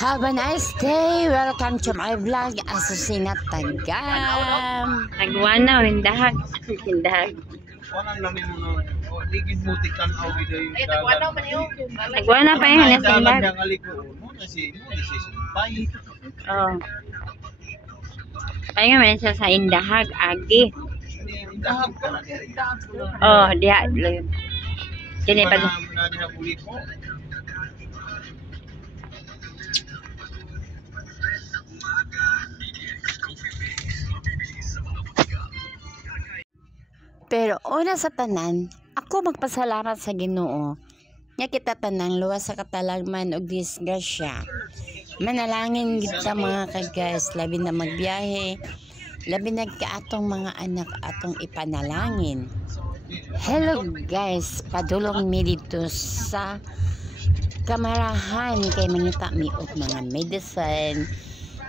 Have a nice day. Welcome to my vlog. Asusina Tagam. Nagwana, windahag. Windahag. Nagwana pa yun. Oh. Kaya nga siya sa indahag. Agi. Oh, diha. Kini pa. Pero una sa tanan, ako magpasalamat sa Ginoo. Nya kita tanan luwas sa katalagman ug disgrasya. Manalangin kita mga ka-guys, labi na magbiyahe, labi na kaatong mga anak atong ipanalangin. Hello guys, padulong mi dito sa kamarahan kay mangita mi og mga medicine,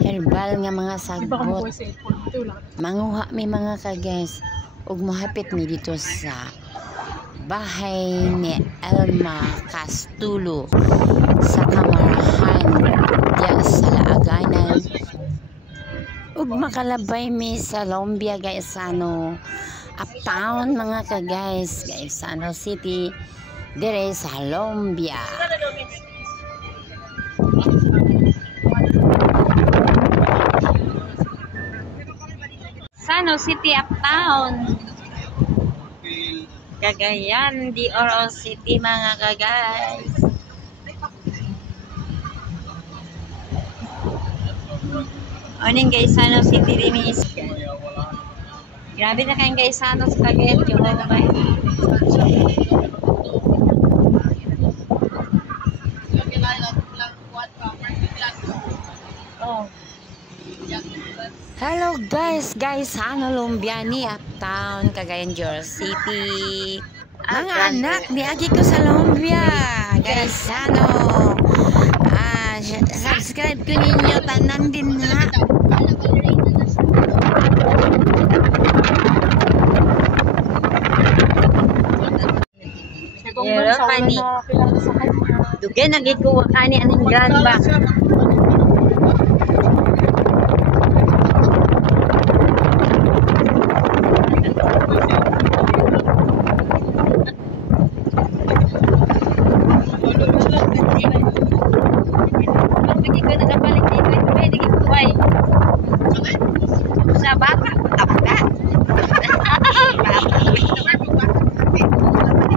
herbal nga mga sagbot. Manguha mi mga ka-guys ug mohapit mi dito sa bahay ni Elma Castulo sa kamarahan diya sa Laaganan ug makalabay mi sa Lombia Gaisano uptown mga ka-guys, Gaisano City dire sa Lombia. Sano City uptown. Cagayan de Oro City mga ka-guys. Oning Gaisano City din is. Grabe na kayong Gaisano sa Cagayan de Oro ba? Oh. Hello guys, Gaisano Lumbiani uptown, Cagayan de Oro City. Mga anak, niagi ko sa Lumbia, Gaisano. Subscribe ko ninyo, tanan din ha. Pero kani. Dugay nagikuha kani aning grandma. Sa bata, tapda.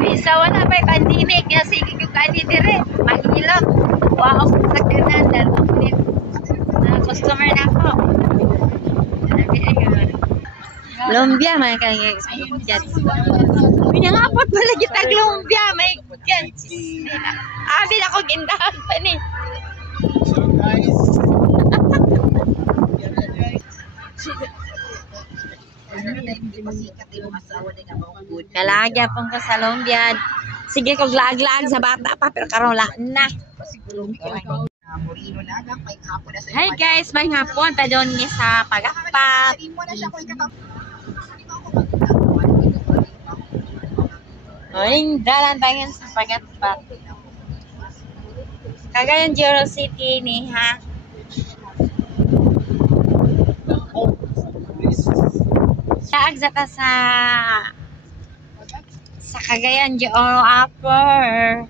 Bisa wala pa pandemic ya sige ko kani dire. Mahilot. Wow, sa kanan dan customer na ko. Lumbia man kay pinangapot pala kita lumbia may kids. Abi na ko gindahan pa ni. So guys, kalagya pong ko sa Lumbia. Sige ko lag-lag sa bata pa pero karon la na. Hi guys, may hapon pa doon ni sa Pagapat. Oing dalan tayo sa Pagapat. Cagayan de Oro City ni ha. Saag sa ta sa Cagayan de Oro Upper.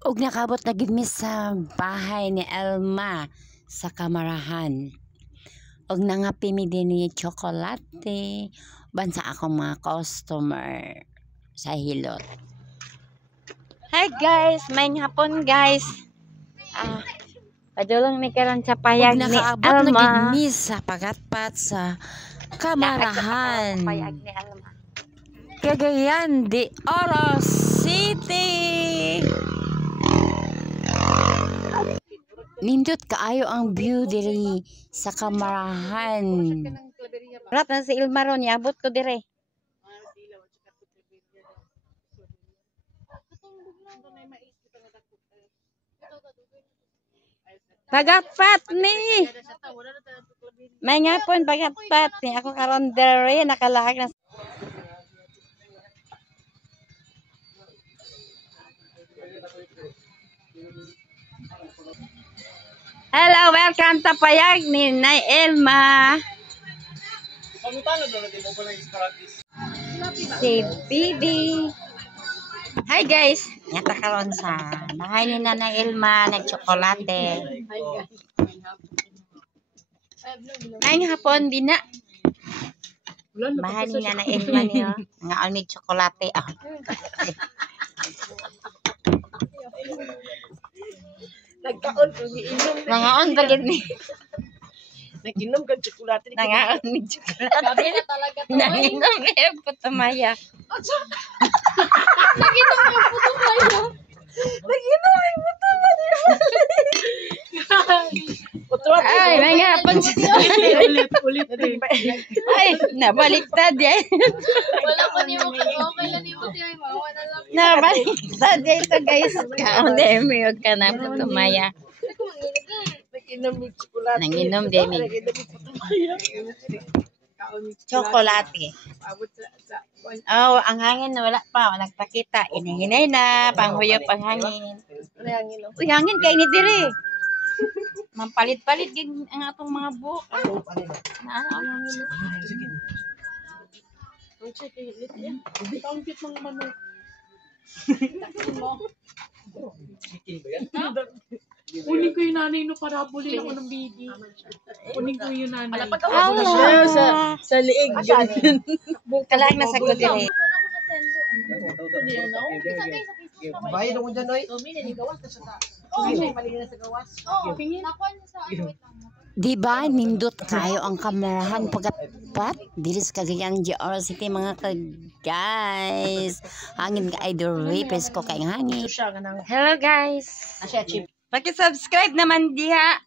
Ug nakabot na gid mi sa bahay ni Elma sa kamarahan. Ug nangapi mi din ni tsokolate bansa akong mga customer sa hilot. Hi guys, may hapon guys. Padulong mi karon sa payag Ug ni nakaabot na gid Elma. mi sa Pagatpat sa kamarahan. Payag ni Elma. Cagayan de Oro City. Nindot kaayo ang view diri sa kamarahan. Rat na si Ilma ron, iabot ko dire. Pagatpat ni. May nga po pagatpat ni ako karon dire nakalaag na. Hello, welcome sa payag ni Nay Elma. Pangutana daw natin mo pala yung practice. Si Bibi. Hi guys, nyata karon sa bahay ni Nanay Elma nagtsokolate. Ay hapon bina. Bahay ni Nanay Elma niyo nga almig tsokolate. Nagkaon ko giinom. Nangaon bagid ni. Naginom kang tsokolate. Nangaon ni tsokolate. Sabi na talaga to. Nanginom ni putumaya. Naginom yung putumaya. Naginom yung putumaya. Ay, mga hapon. Ulit. Ay, nabaliktad yan. Wala pa niyo okay lang niyo tayo mawa na lang. Nabaliktad yan ito guys. Kaon demi ka na putumaya. Naginom yung tsokolate. Nanginom demi. Naginom yung putumaya. Chocolate. Abot sa Oh, ang hangin na wala pa. Nagpakita. Inahinay na. Panghuyo panghangin. hangin. Uy, hangin kay ni dire. Mampalit-palit din ang atong mga buhok. Naano ang hangin. Ang check it yan. Ang cute ng manok. Kunin ko yung nanay no para bulin ako ng baby. Kunin ko yung nanay. Sa liig. Kalang nasa ko dire. Bayad ako dyan, oy. Di ba nindot kayo ang kamerahan pagapat diris kagayan GR City mga guys. Hangin ka idol rapist ko kay hangin. Hello guys. Paki-subscribe naman diha.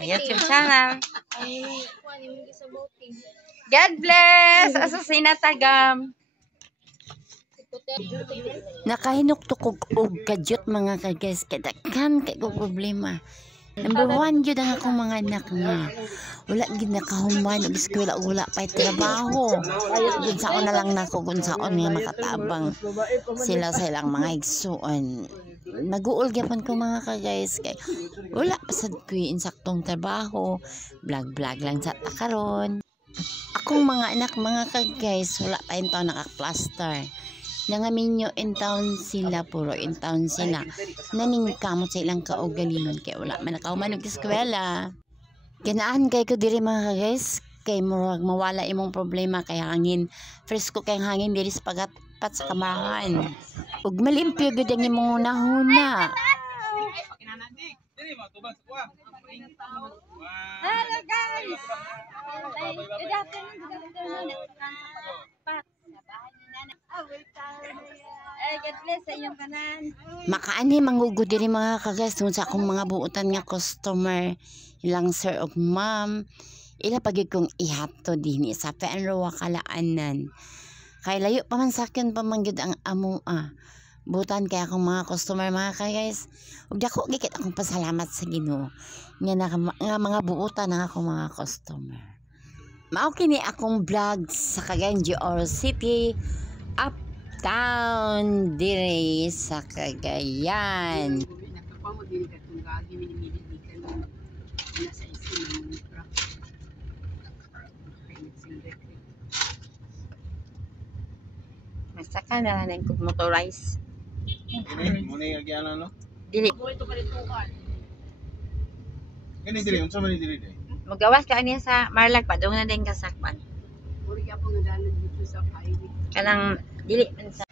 YouTube channel. God bless. Asusina tagam. Nakahinuktukog og kadyot mga ka-guys kadaghan kay ko problema. Number 1 yun ang akong mga anak nga. Wala gid nakahuman og eskwela wala pay trabaho. Yun saon na lang nako kung saon nga makatabang sila sa ilang mga igsuon. Nag-uol gyapon ko mga ka-guys kay wala pa sad ko insaktong trabaho. Vlog lang sa takaron. Akong mga anak mga ka-guys wala pa yung taon naka-plaster. Nangaminyo in town sila, puro in town sila. Naningkamot sa ilang kaugalingon kaya wala man nakauman og eskwela. Ganaan kay ko diri mga guys, kay murag mawala imong problema kay hangin. Fresco kay hangin diri sa pagatpat sa kamahan. Ug malimpyo gud ang imong hunahuna. Hello guys. Good afternoon. God bless sa iyong kanan. Makaani mangugod diri mga ka-guys tungod sa akong mga buutan nga customer, ilang sir og ma'am. Ila pagid kong ihatod dinhi sa Penro Kalaanan. Kay layo pa man sakyan pa man gyud ang amoa. Butan kay akong mga customer mga ka-guys. Ug dako gikit akong pasalamat sa Ginoo nga mga buutan ang akong mga customer. Mao kini akong vlog sa Cagayan de Oro City, uptown dire sa Cagayan. Masaka na lang kung motorize. Muna yung agyan no? Dili. Ganun dili, unsa man dili dili. Magawas ka niya sa Marlag pa. Doon na din kasakpan. Kanang dili man sa